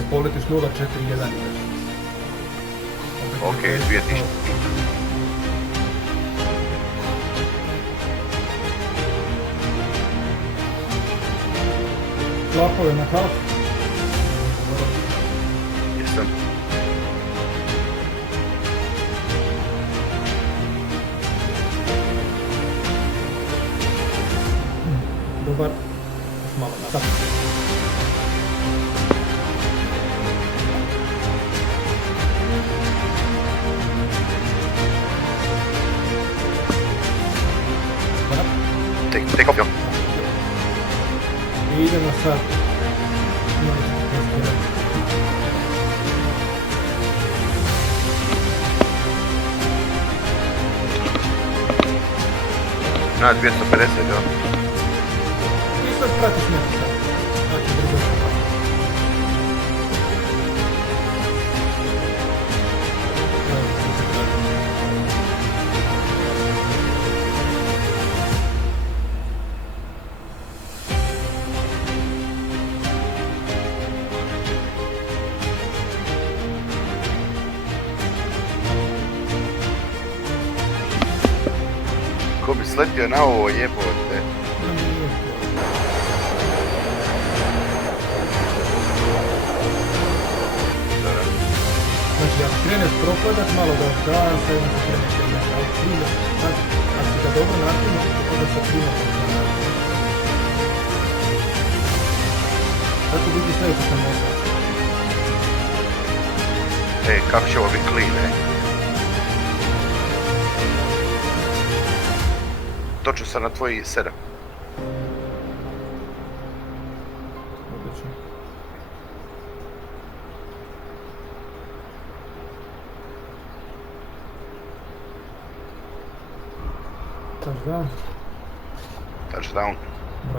kad poletiš 0.4.1 ideš. Ok, 2000. Klapove na half. Jesam. Dobar. Još malo nazad. Dobar. Take off, jo. I idemo sad. Na 250, jo. I sad pratiš mene sad. Znači brzo. Ko bi sletio na ovo jebote. Znači, ako kreneš propadat, malo da gasa, onda se kreneš jednog, ali prima, znači, ako si ga dobro naprimo, onda se prima propadat. Tako biti sljedeća sam osad. Kako će ovo biti clean, Točno sam na tvoji 7. Odlično. Touchdown. Touchdown.